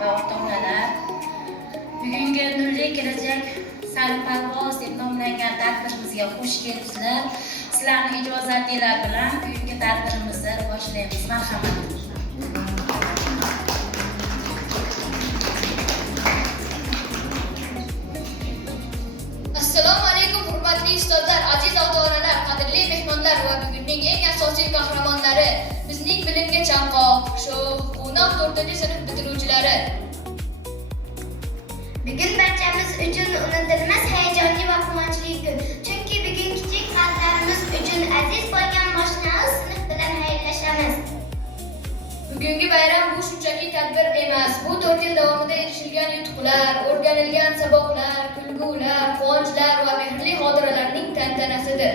va ota-onalar, bugungi nurli kelajak sarparvoz deb nomlangan tadbirimizga xush kelibsizlar. Sizlarning ijozatinglar bilan bugungi tadbirimizni boshlaymiz. Marhamat. Assalomu alaykum hurmatli ustozlar, aziz ota-onalar, qadrli mehmonlar va bugunning eng asosiy qahramonlari, bizning bilimga chanqoq, sho'x, quvnoq 4-sinf bitiruvchilari. Bugun barchamiz uchun unutilmas hayajonli va quvonchli kun. Chunki bugun kichik qalblarimiz uchun aziz bo'lgan moshinali sinf bilan xayrlashamiz. Bugungi bayram bu shunchaki tadbir emas, bu 4 yil davomida erishilgan yutuqlar, o'rganilgan saboqlar, kulgular, quvonchlar va mehrli xotiralarning tantanasidir.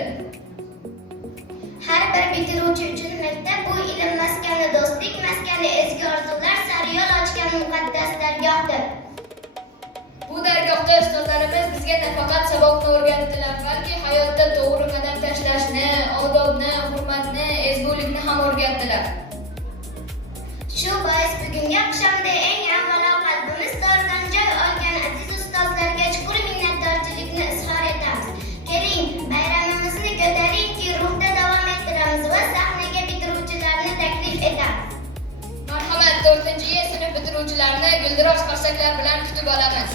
Har bir bitiruvchi uchun maktab bu ilm maskani, do'stlik maskani, ezgu orzular sari yo'l ochgan muqaddas dargohdir. Bu dargohda ustozlarimiz bizga nafaqat saboqni o'rgatdilar, balki hayotda to'g'ri qadam tashlashni, odobni, hurmatni, ezgulikni ham o'rgatdilar. Shu bois bugungi oqshomda eng avvalo qalbimiz to'ridan joy olgan aziz ustozlarga chuqur minnatdorchilikni izhor etamiz. Keling, bayramimizni ko'taringki, ruhda davom ettiramiz va sahnaga bitiruvchilarni taklif etamiz. Marhamat, 4-sinf bitiruvchilarini guldiroz qarsaklar bilan kutib olamiz.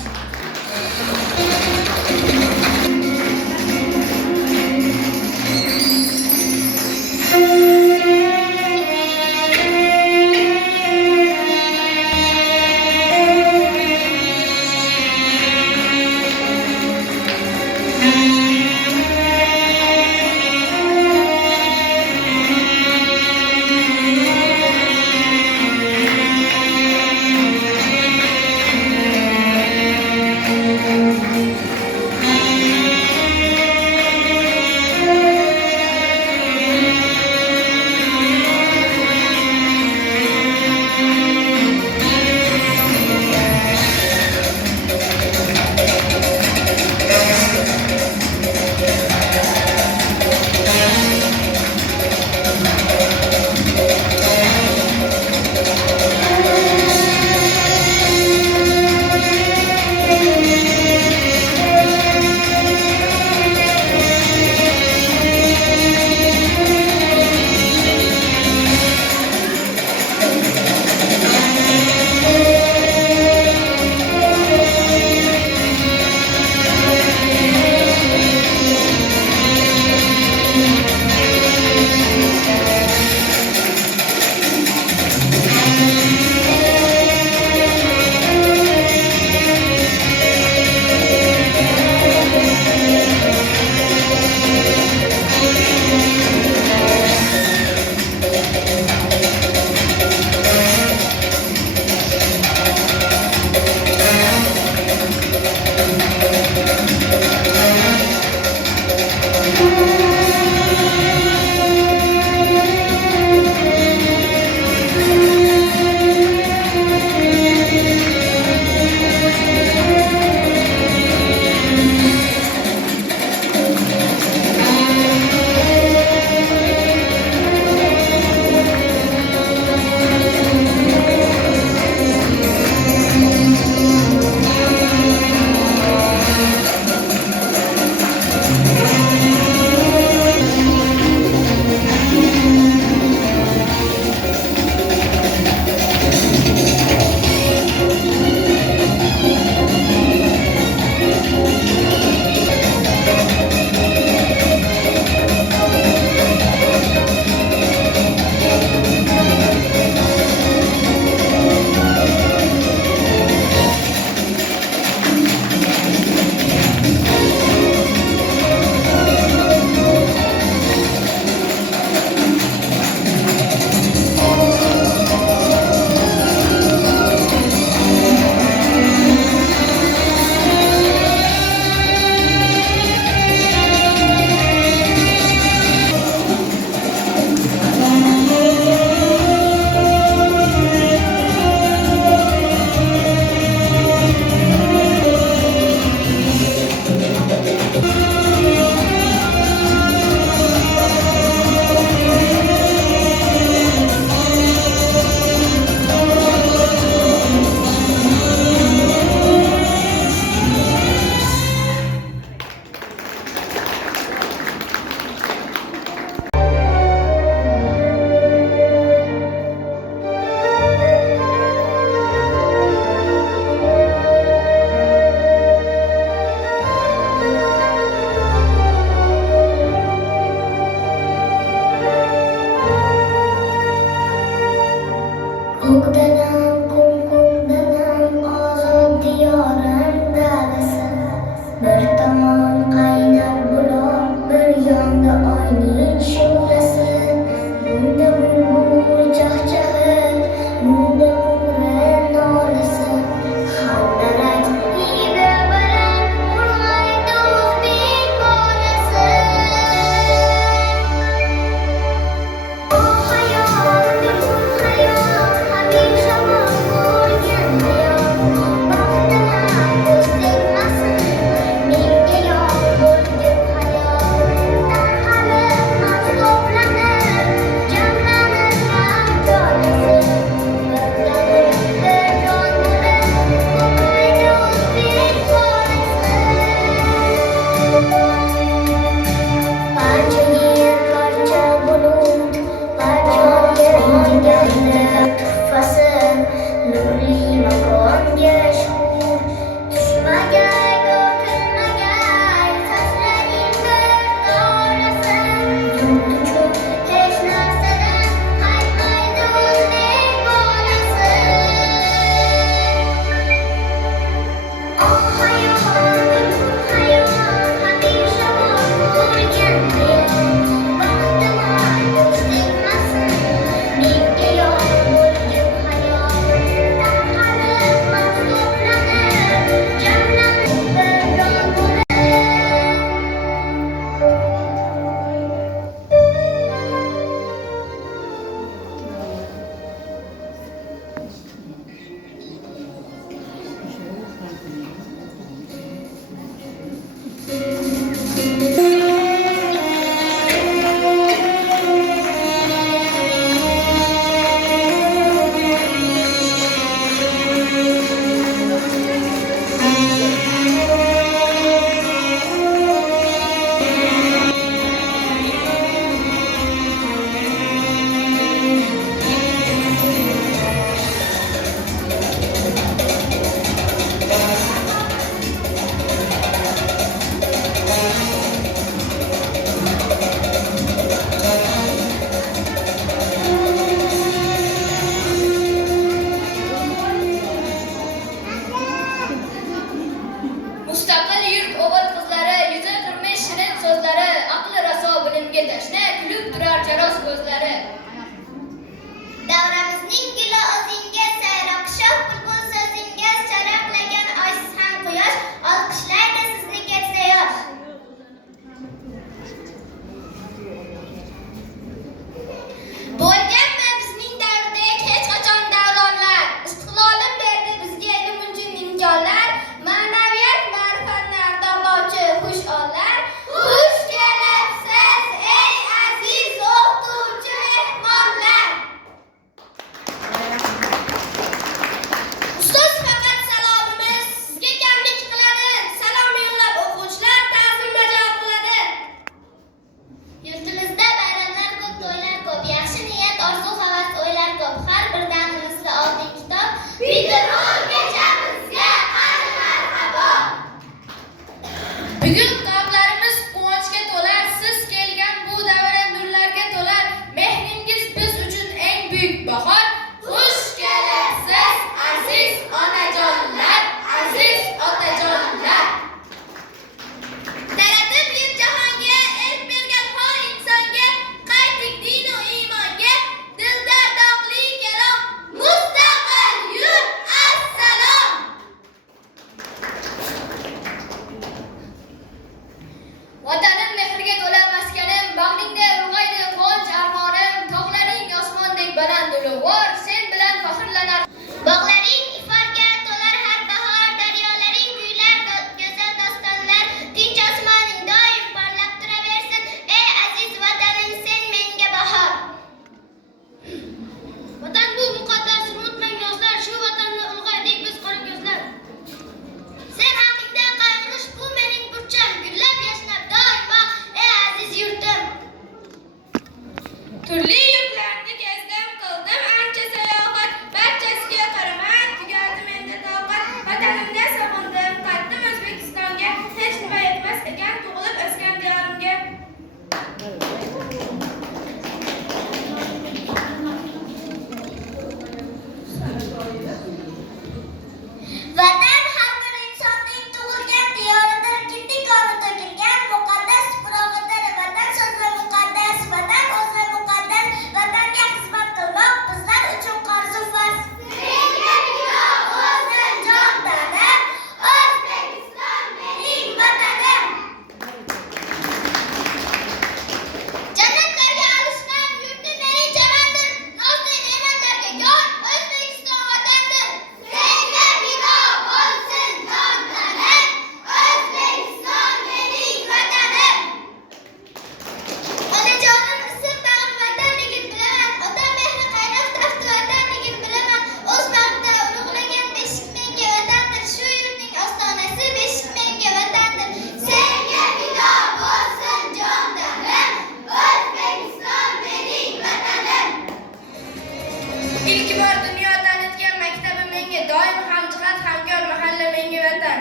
doim hamjihat hamkor mahalla menga vatan.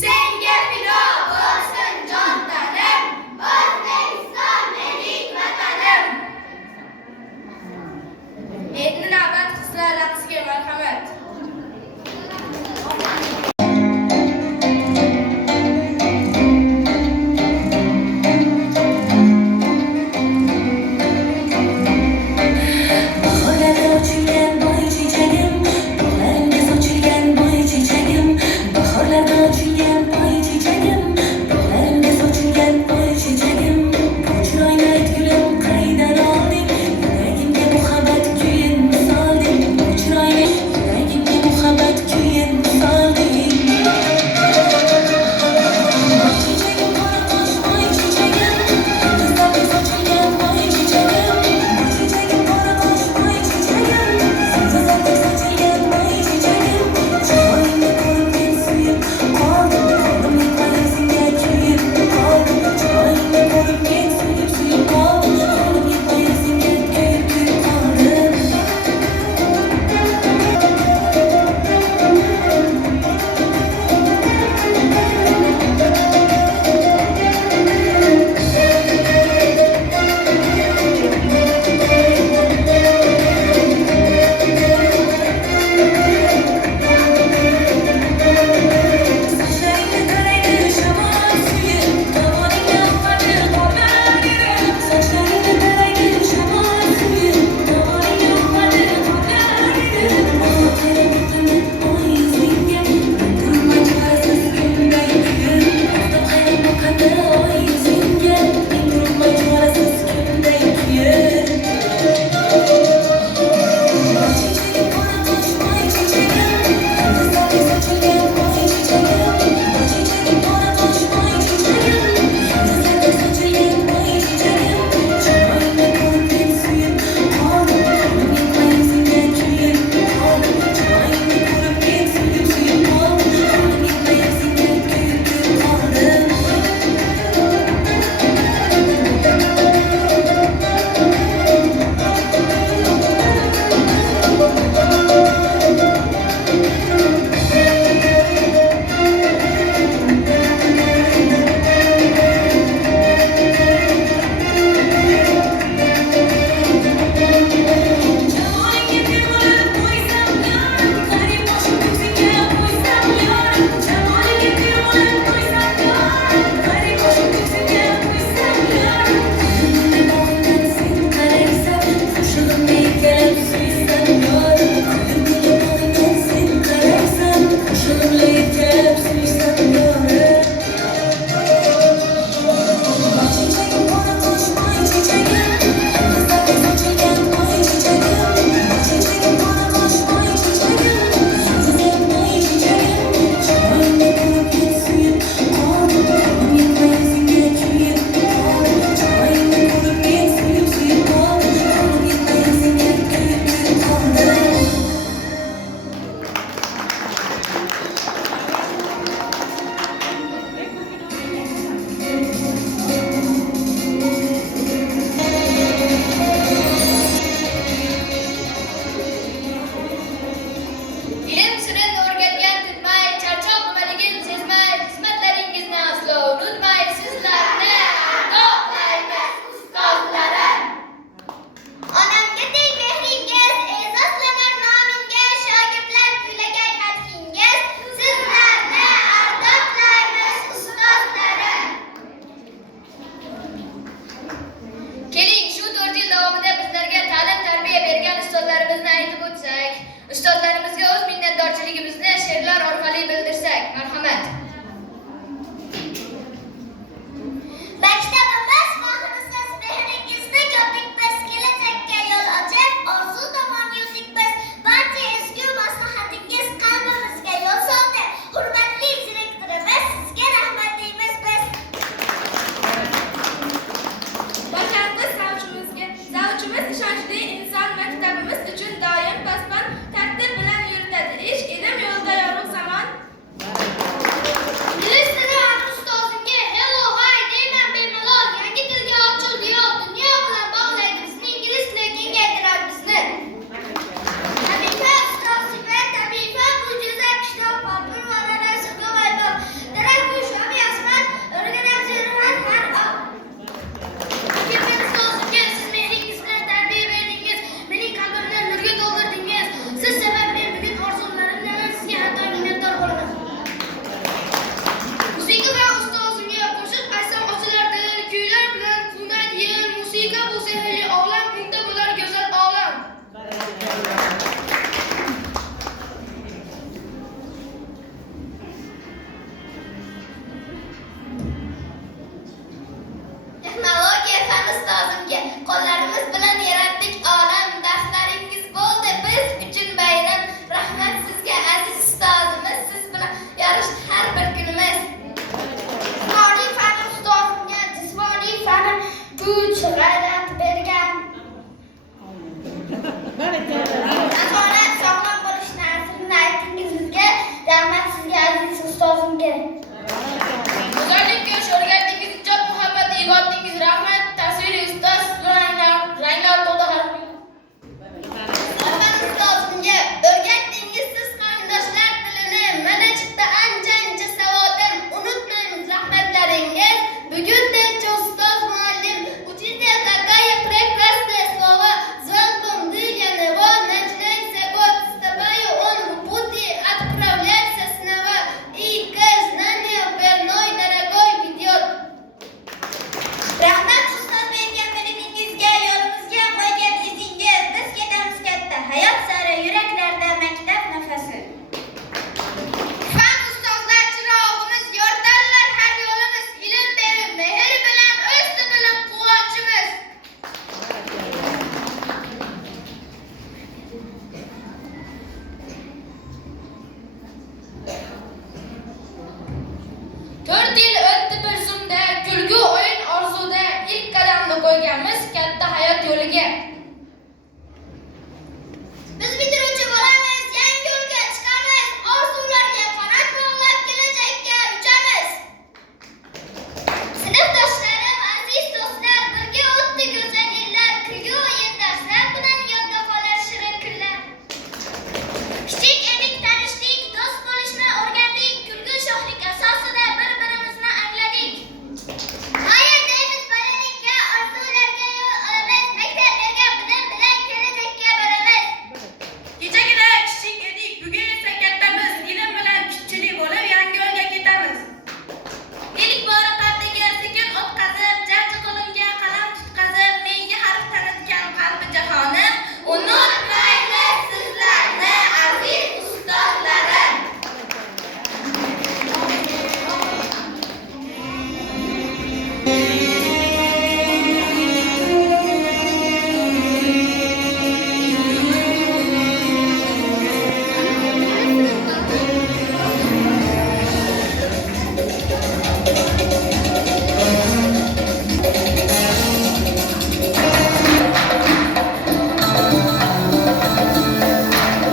Senga fido bo'lsin jon tanim, O'zbekiston mening vatanim. Endi navbat qizlar raqsiga, marhamat. Bahorlarda ochilgan boy chechagim, bog'larimga sochilgan boy chechagim, bahorlarda ochilgan boy chechagim, 4 yil o'tdi bir zumda, kulgu o'yin orzuda ilk qadamni qo'yganmiz katta hayot yo'liga. Biz bitiruvchi bo'lamiz, yangi yo'lga chiqamiz, orzularga qanot bog'lab kelajakka uchamiz. Sinfdoshlarim, aziz do'stlar, birga o'tdi go'zal yillar, kulgu o'yin darslar bilan yodda qolar shirin kunlar. Kichik edik, tanishdik, do'st bo'lishni o'rgandik, kulgu sho'xlik asosida bir-birimizni angladik. G'oya deymiz balandlikka, orzularga yo'l olamiz, maktablarga bilim bilan kelajakka boramiz. Kechagina kichik edik, bugun esa kattamiz. Ilm bilan kuchli bo'lib yangi yo'lga ketamiz. Ilk bora partaga sekin o'tqazib, jarchi qo'limga qalam tutqazib, menga harf tanitgan qalbi jahonim, unutmaymiz sizlarni aziz ustozlarim.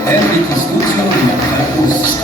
Henrik Studio Markus.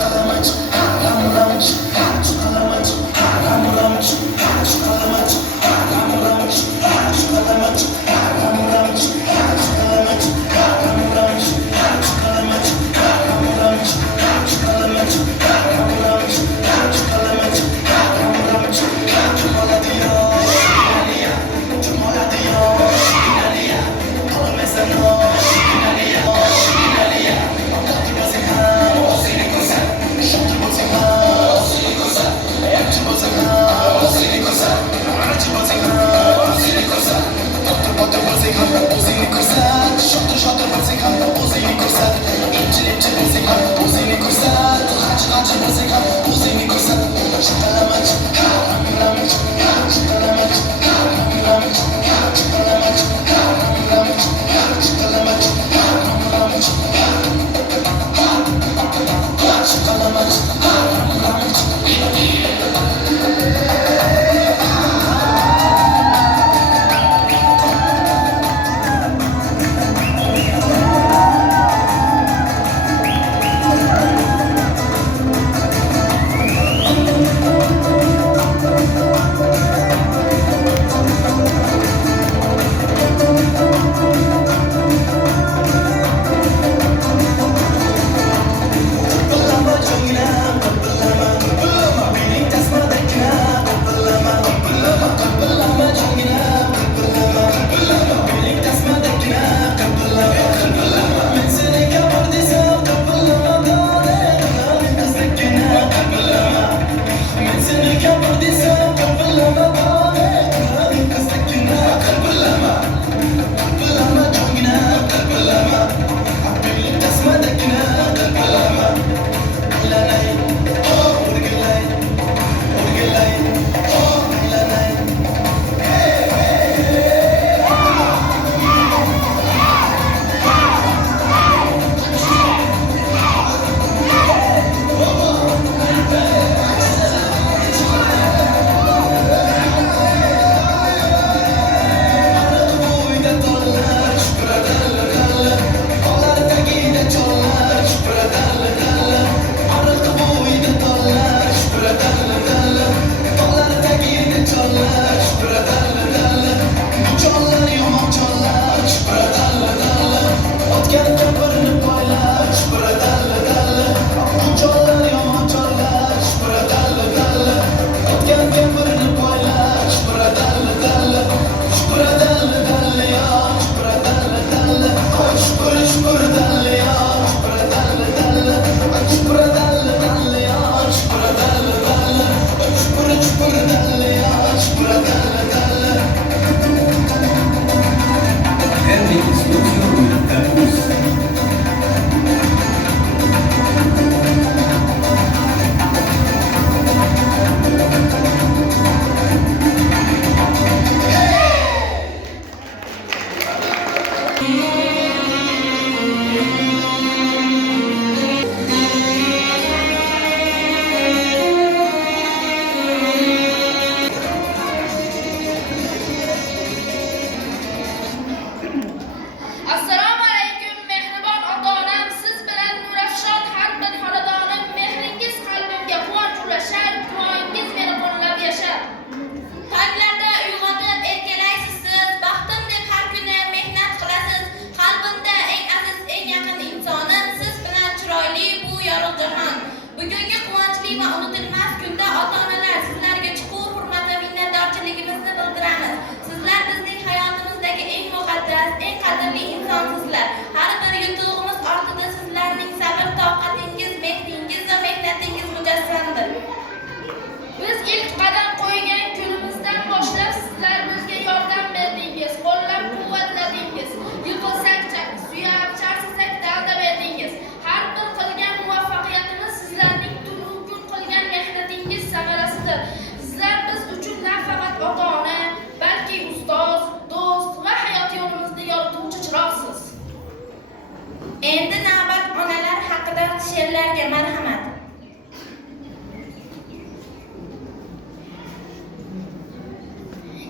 xoshbaxt she'rlarga marhamat.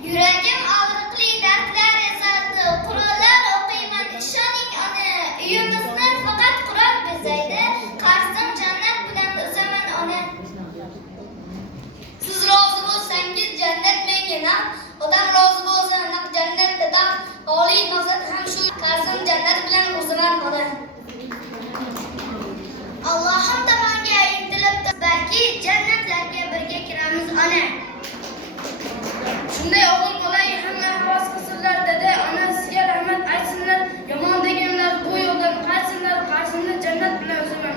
Yuragim og'riqli dardlar ezadi, qurollar o'qiyman, ishoning ona. Uyimizni faqat qurol bezaydi, qarzim jannat bilan uzaman ona. Siz rozi bo'lsangiz jannat menga naq, odam rozi bo'lsa naq jannatda daq. Oliy maqsad ham shu, qarzim jannat bilan uzaman ona. Allohim tomonga intilib, balki jannatlarga birga kiramiz ona. Shunday o'g'il bo'lay, hamma havas qilsinlar dedi. Ona sizga rahmat aytsinlar. Yomon deganlar bu yo'ldan qaytsinlar, qarzimni jannat bilan uzaman.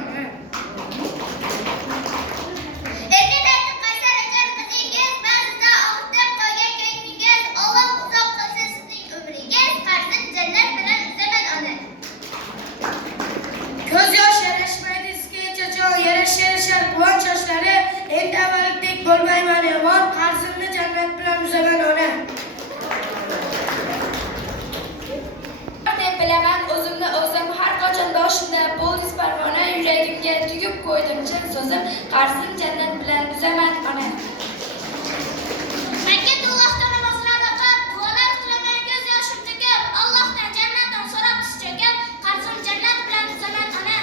Erkaklarni qaysar ekan qizingiz, ba'zida og'ritib qo'ygan ko'nglingiz. Alloh uzoq qilsin sizning umringiz, qarzim jannat bilan uzaman ona. Ko'z yosh yarashmaydi sizga chachon, yarashar quvonch yoshlari. Endi avvalgidek bo'lmayman yomon, qarzimni jannat bilan uzaman ona. Deb bilaman o'zimni o'zim har qachon boshimda bo'lis parvona, yuragimga tugib qo'ydim chin so'zim, qarzim jannat bilan uzaman ona. Makka Allohdan namozlar o'qib, duolar qilaman ko'z yoshim to'kib, Allohdan jannatdan so'rab tiz cho'kib, qarzim jannat bilan uzaman ona.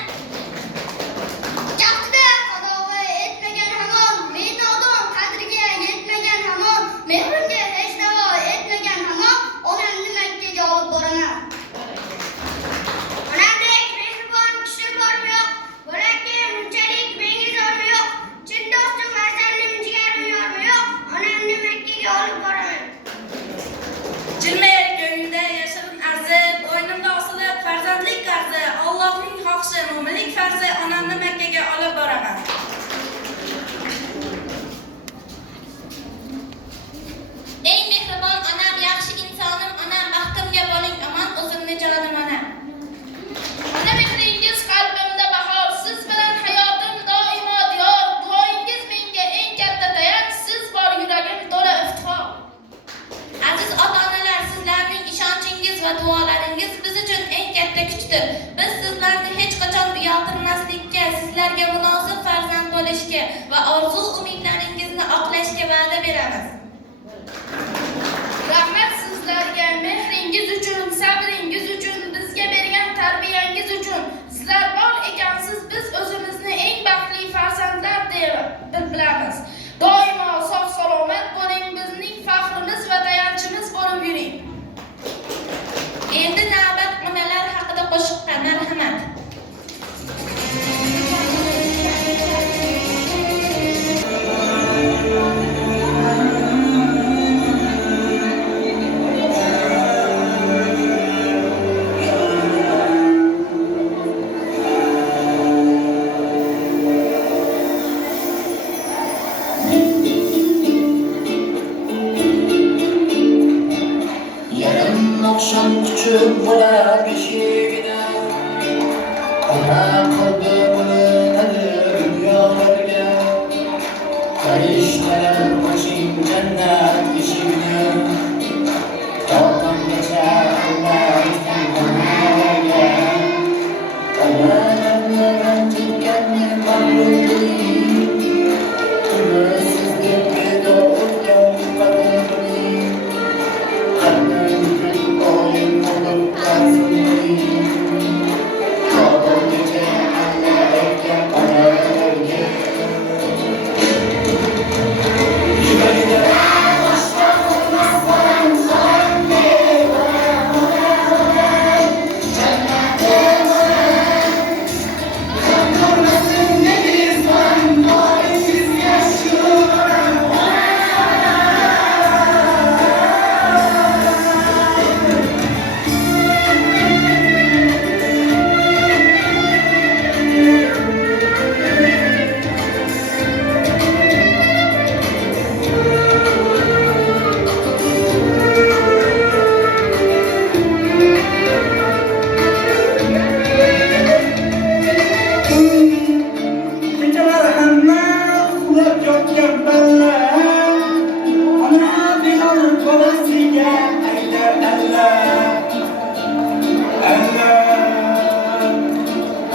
Jahdida qadog'i etmagan hamon, metodim qadriga yetmagan hamon, mehrimga hech davo etmagan hamon, onamni Makkaga olib boraman. Onamdek mehribon kishi bormi yo'q, bo'lakka bunchalik menga zormi yo'q, chin do'stim farzandim jigarim yormi yo'q, onamni Makkaga olib boraman. Jilmayar ko'ngilda yashirin arzi, bo'ynimda osilib farzandlik qarzi, Allohning xohishi, mo'minlik farzi, onamni Makkaga olib boraman. Eng mehribon onam, yaxshi insonim onam, baxtimga bo'ling omon, o'zimni jonim onam. Ona mehringiz qalbimda bahor, siz bilan hayotim doimo diyor. Duoingiz menga eng katta tayanch, siz bor yuragim to'la iftixor. Aziz ota-onalar, sizlarning ishonchingiz va duolaringiz biz uchun eng katta kuchdir. Biz sizlarni hech qachon uyaltirmaslikka, sizlarga munosib farzand bo'lishga va orzu-umidlaringizni oqlashga va'da beramiz. Rahmat sizlarga mehringiz uchun, sabringiz uchun, bizga bergan tarbiyangiz uchun. Sizlar bor ekansiz, biz o'zimizni eng baxtli farzandlar deb bilamiz. Doimo sog' salomat bo'ling, bizning faxrimiz va tayanchimiz bo'lib yuring. Endi navbat onalar haqida qo'shiqqa marhamat. Yarım akşam küçük bo'lar beshigida, ona qildi buni dunyolarga. Farishtalar oching jannat eshigini, tog'imgacha ular dunyolarga. Onalarni ranjitganni ma'lum qiling, sizga bedo o'tgan qadr qiling.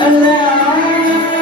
Allah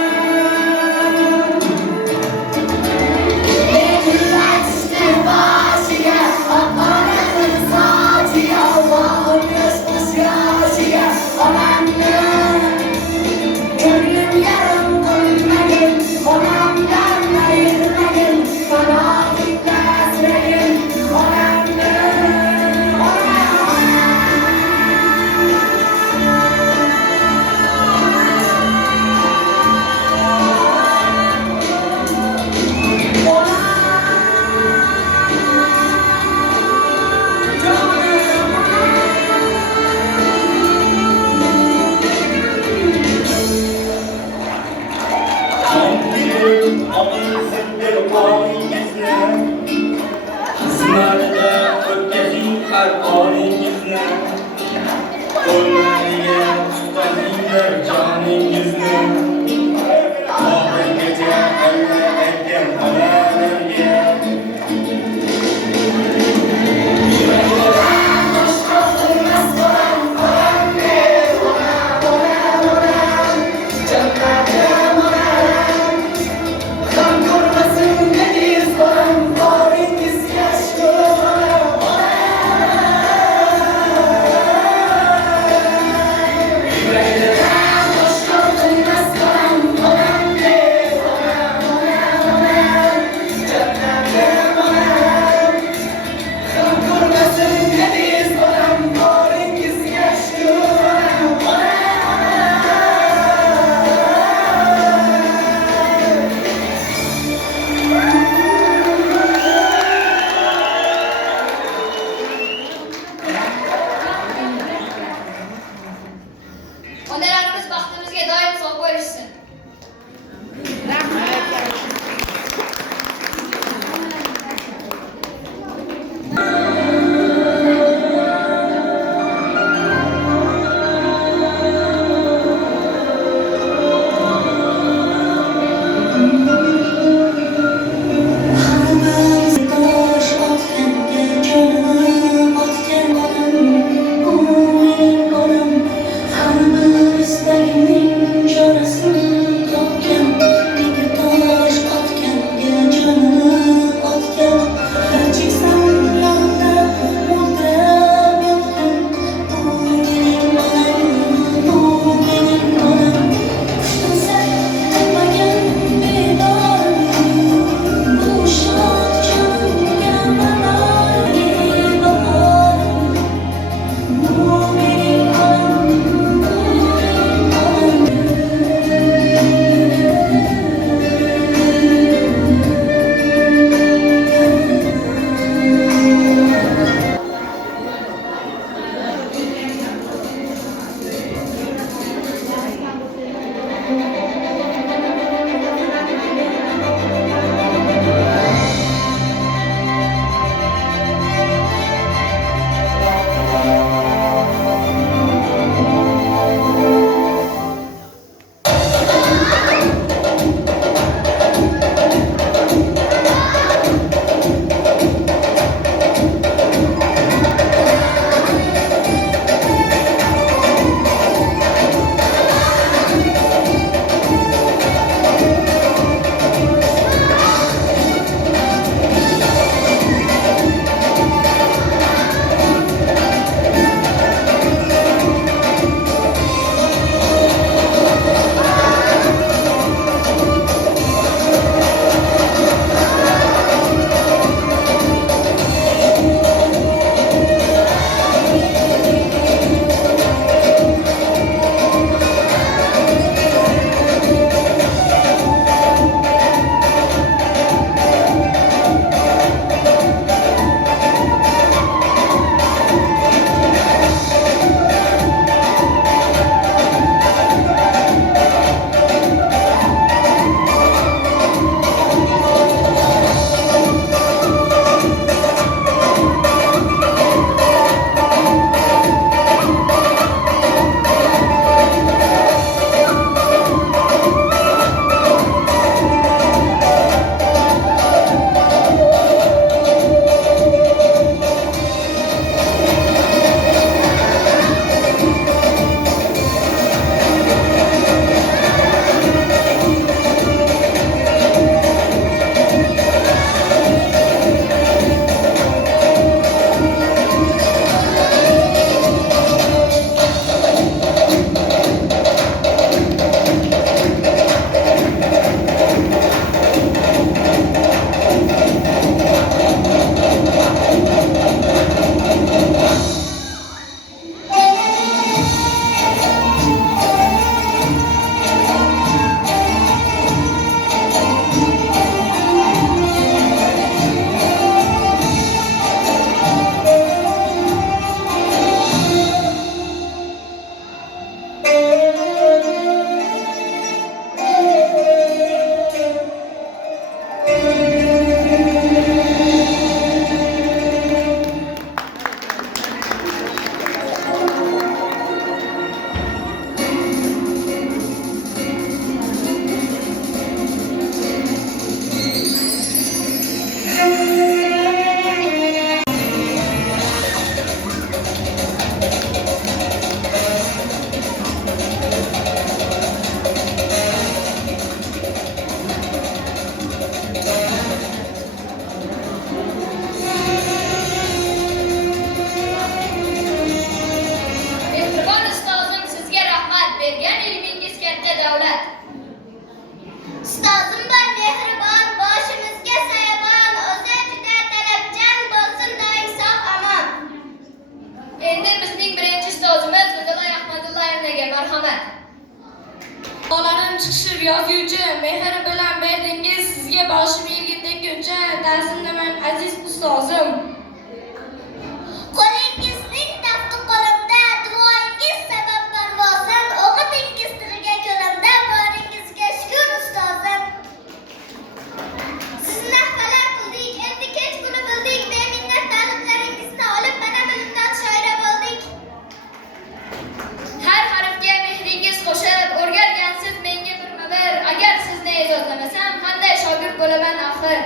faxr.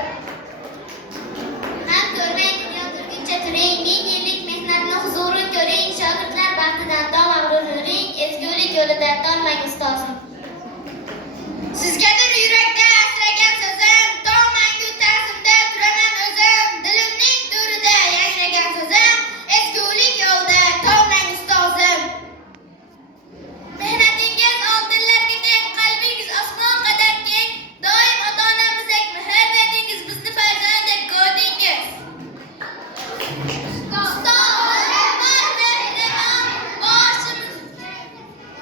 Ham ko'rmay dunyo turguncha turing, ming yillik mehnatni huzuri ko'ring, shogirdlar baxtidan to mag'rur yuring, ezgulik yo'lida tolmang ustozim. Sizgadir yurakda asragan so'zim, to mangu ta'zimda turaman o'zim, dilimning to'rida yashragan so'zim, ezgulik yo'lida tolmang ustozim. Mehnatingiz oltinlarga teng, qalbingiz osmon qadar keng, doim ota-onamizdek mehr berdingiz, bizni farzanddek ko'rdingiz. Ustozlar mehribon, boshimiz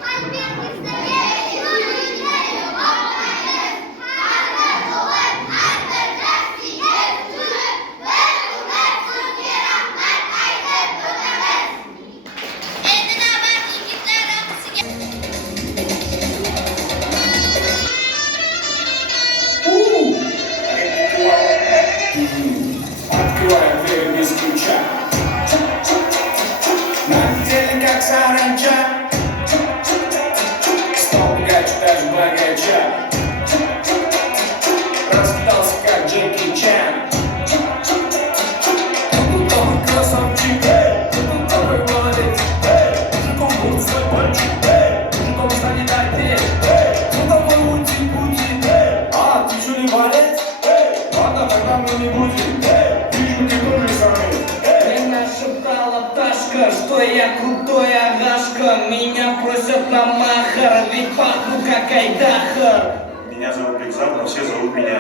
qalbingizdagi ezgulikni yo'qotmaymiz. Har bir o'g'il, har bir nafsingiz turib, bir umr sizga rahmat aytib o'tamiz. Endi navbat yigitlar raqsiga. Открываем дверь без ключа. На деле как саранча. Стал богаче даже богача. Раскидался как Джеки Чан. Крутой красавчик, крутой молодец. Мужиком будет свой пончик, мужиком станет опять. Трудовой ути-пути. А, ты что не болец? Ладно, тогда мы не будем. Вижу, ты тоже самый. Меня шептала пташка, что я крутой агашка. Меня просят на махар, ведь пахну как айдахар. Меня зовут Бекзат, но все зовут меня.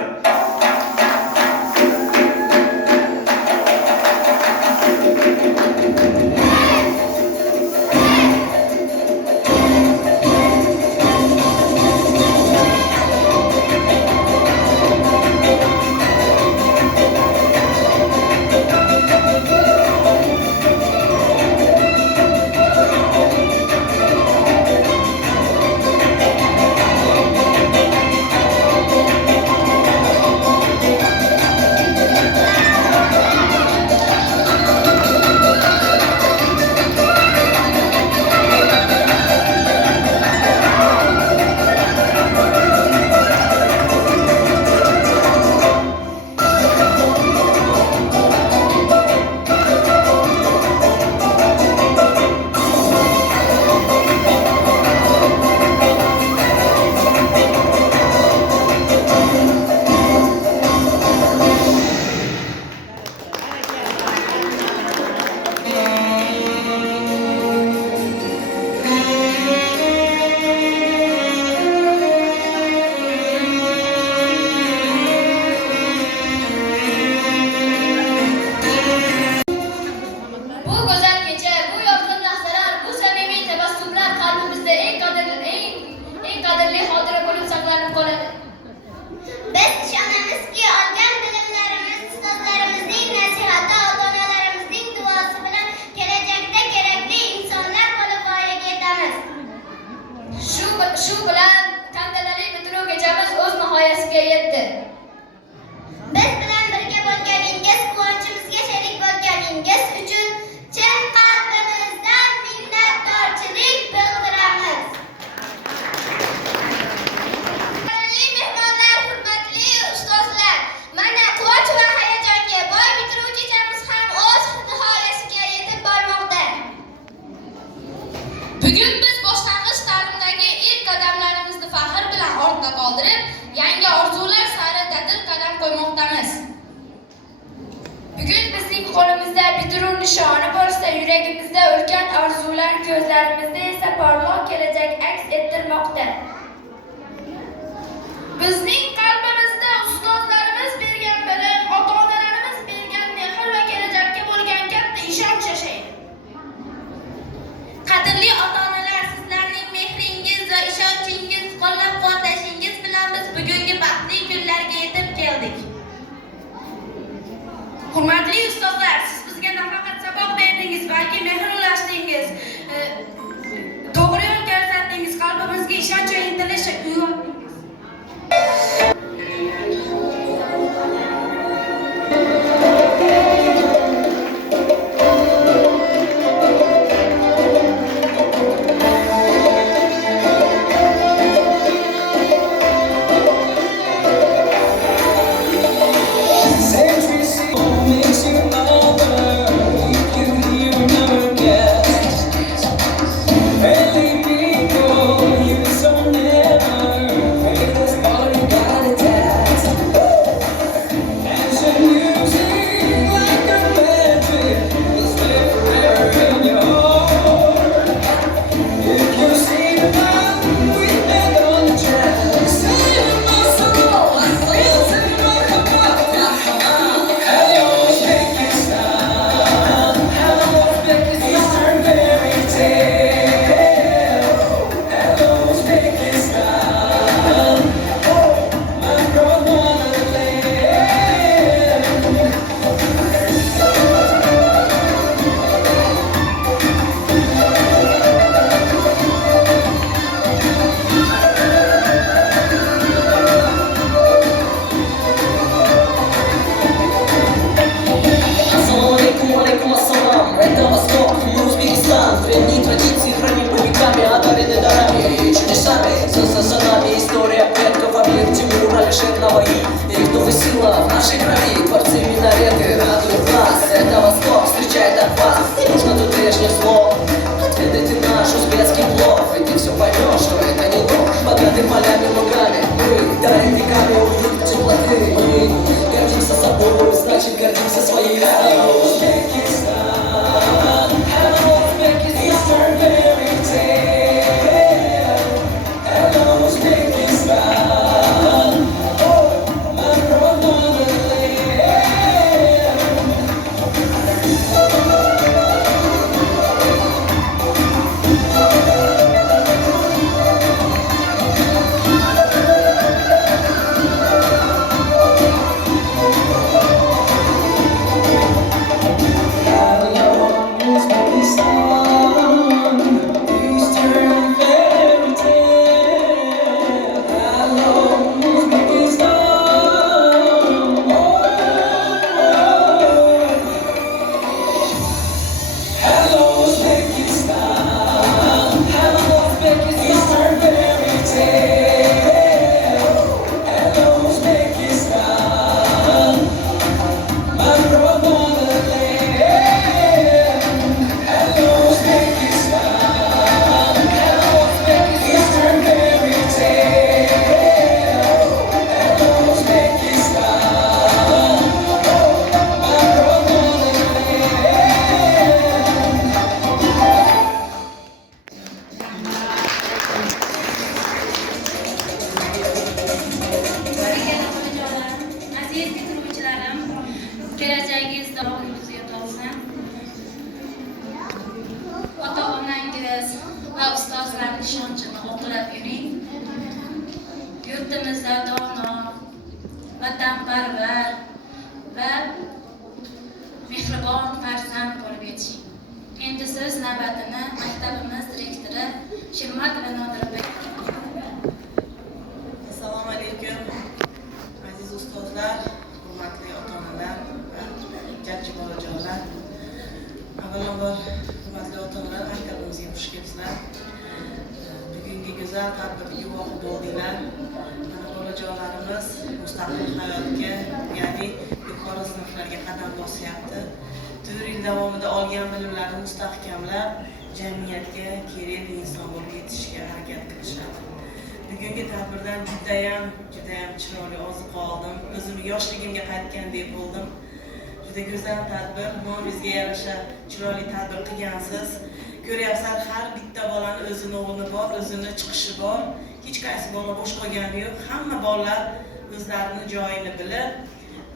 Bu go'zal kecha, bu yorqin lahzalar, bu samimiy tabassumlar qalbimizda eng qadrli xotira bo'lib saqlanib qoladi. Biz ishonamizki, olgan bilimlarimiz, ustozlarimizning nasihati, ota-onalarimizning duosi bilan kelajakda kerakli insonlar bo'lib voyaga yetamiz. Shu bilan tantanali bitiruv kechamiz o'z nihoyasiga yetdi. Biz bilan birga bo'lganingiz, quvonchimizga sherik bo'lganingiz uchun chin qalbimizdan minnatdorchilik bildiramiz. Qadrli mehmonlar, hurmatli ustozlar, mana quvonch va hayajonga boy bitiruv kechamiz ham o'z nihoyasiga yetib bormoqda. Bugun biz boshlang'ich ta'limdagi ilk qadamlarimizni faxr bilan ortda qoldirib, yangi orzular sari dadil qadam qo'ymoqdamiz. Bugun bizning qo'limizda bitiruv nishoni bo'lsa, yuragimizda ulkan orzular, ko'zlarimizda esa porloq kelajak aks ettirmoqda. Bizning qalbimizda ustozlarimiz bergan bilim, ota-onalarimiz bergan mehr va kelajakka bo'lgan katta ishonch yashaydi. Qadrli ota-onalar, sizlarning mehringiz va ishonchingiz, qo'llab-quvvatlashingiz bilan biz bugungi baxtli kunlarga yetib keldik. Hurmatli ustozlar, siz bizga nafaqat saboq berdingiz, balki mehr ulashdingiz, to'g'ri yo'l ko'rsatdingiz, qalbimizga ishonch va intilish uyg'otdingiz. поймешь, что это не ложь. Богаты полями, лугами, мы дарим веками уют, теплоты. Мы гордимся собой, значит гордимся своей страной. Узбекистан, hello Узбекистан, fairy tale. Hello Узбекистан, oh, my motherland. Aziz bitiruvchilarim, kelajagingizda o'zingiz yetolsin. Ota-onangiz va ustozlarning ishonchini oqlab yuring. Yurtimizda dono, vatanparvar va mehribon farzand bo'lib yetishing. Endi siz navbatini maktabimiz direktori Shirmatova Nodirbek. Assalomu alaykum. Aziz ustozlar, hurmatli ota-onalar va jajji bolajonlar. Avvalambor, hurmatli ota-onalar, maktabimizga xush kelibsizlar. Bugungi go'zal tadbirga guvoh bo'ldinglar. Mana bolajonlarimiz mustaqil hayotga, ya'ni yuqori sinflarga qadam bosyapti. 4 yil davomida olgan bilimlarini mustahkamlab, jamiyatga kerak inson bo'lib yetishga harakat qilishadi. Bugungi tadbirdan judayam chiroyli oziq oldim. O'zim yoshligimga qaytgandek bo'ldim. Juda go'zal tadbir, nomingizga yarasha chiroyli tadbir qilgansiz. Ko'ryapsizlar, har bitta bolani o'zini o'g'li bor, o'zini chiqishi bor. Hech qaysi bola bo'sh qolgani yo'q. Hamma bolalar o'zlarini joyini bilib,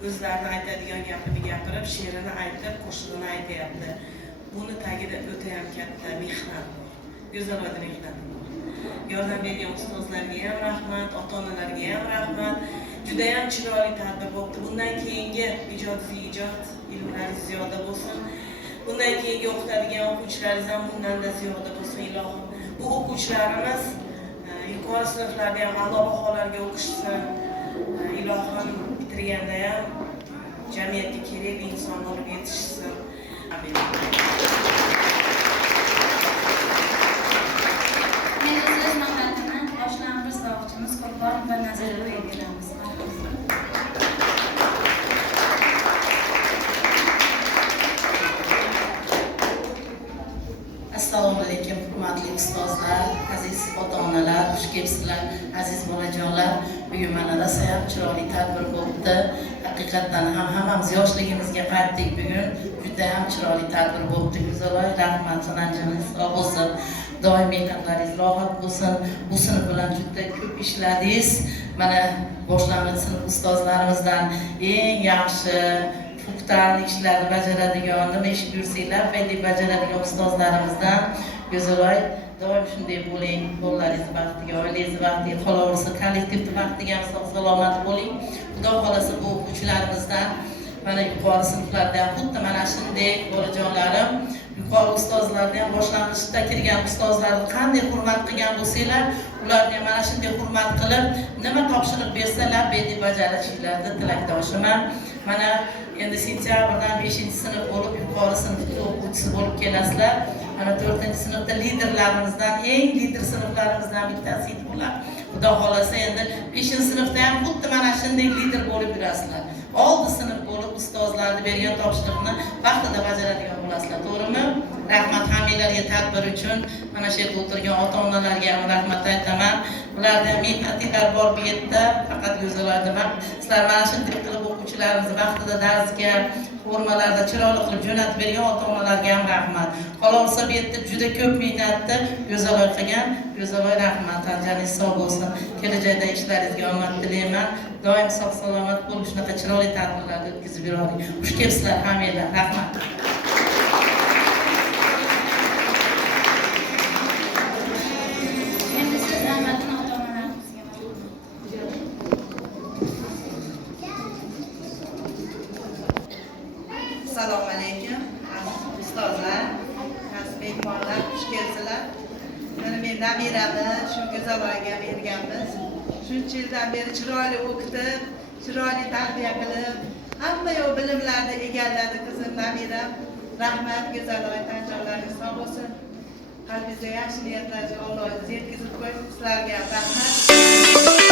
o'zlarini aytadigan gapini gapirib, she'rini aytib, qo'shig'ini aytyapti. Buni tagida o'ta ham katta mehnat bor. Go'zal mehnat bor. Yordam bergan ustozlarga ham rahmat, ota-onalarga ham rahmat. Juda ham chiroyli tadbir bo'ldi. Bundan keyingi ijod ilmlari ziyoda bo'lsin. Bundan keyingi o'qitadigan o'quvchilaringiz ham bundan-da ziyoda bo'lsin ilohim. Bu o'quvchilarimiz yuqori sinflarda ham a'lo baholarga o'qishsin. Ilohim bitirganda ham jamiyatga kerak inson bo'lib yetishsin. Amin. Endi siz navbatini boshlang'ich sovchiimiz Qurbonov va Nazirovga beramiz. Assalomu alaykum, hurmatli ustozlar, aziz ota-onalar, xush kelibsizlar, aziz bolajonlar. Bugun mana rosa ham chiroyli tadbir bo'ldi. Haqiqatan ham hammamiz yoshligimizga qaytdik bugun. Juda ham chiroyli tadbir bo'ldi. Go'zaloy, rahmat, sanangiz sog' bo'lsin. Doim mehnatlaringiz rohat bo'lsin. Bu sinf bilan juda ko'p ishladingiz. Mana boshlang'ich sinf ustozlarimizdan eng yaxshi fuqarolik ishlarni bajaradigan, nima ish buyursanglar, fayda bajaradigan ustozlarimizdan Go'zaloy, doim shunday bo'ling, qo'llaringiz baxtiga, oilangiz baxtiga, qolaversa kollektivni baxtiga ham sog' salomat bo'ling. Xudo xolasa bu o'quvchilarimizdan mana yuqori sinflarda ham xuddi mana shunday bolajonlarim, yuqori ustozlarni ham boshlang'ich kirgan ustozlarni qanday hurmat qilgan bo'lsanglar, ularni ham mana shunday hurmat qilib, nima topshiriq bersalar, bedi bajarishinglarda tilakdoshiman. Mana endi sentyabrdan 5-sinf bo'lib yuqori sinfga o'quvchisi bo'lib kelasizlar. Mana 4-sinfda liderlarimizdan, eng lider sinflarimizdan bittasi bo'ladi. Xudo xolasa endi 5-sinfda ham xuddi mana shunday lider bo'lib yurasizlar. Oldi sinf bo'lib ustozlarni bergan topshiriqni vaqtida bajaradigan bo'lasizlar, to'g'rimi? rahmat hammanglarga tadbir uchun. Mana shu yerda o'tirgan ota-onalarga ham rahmat aytaman. Ularda ham mehnatlar bor bu yerda, faqat go'zal aytaman. Sizlar mana shunday qilib o'quvchilarimizni vaqtida darsga, formalarda chiroyli qilib jo'natib bergan ota-onalarga ham rahmat. Qolaversa bu yerda juda ko'p mehnatni Go'zaloy qilgan. Go'zaloy rahmat, tanjaningiz sog' bo'lsin. Kelajakda ishlaringizga omad tilayman. Doim sog' salomat bo'lib shunaqa chiroyli tadbirlarni o'tkazib yuravering. Xush kelibsizlar hammanglar. Rahmat. Endi siz rahmatini ota-onalarimizga Assalomu alaykum. Ustozlar, aziz mehmonlar, xush kelibsizlar. Mana men nabiramni shu Go'zaloyga berganmiz. Shuncha yildan beri chiroyli o'qitib, chiroyli tarbiya qilib, hamma yo'l bilimlarni egalladi qizim nabiram. Rahmat Go'zaloy, tanjonlaringiz sog' bo'lsin. Qalbingizga yaxshi niyatlarni Alloh yetkazib qo'ysin. Sizlarga rahmat.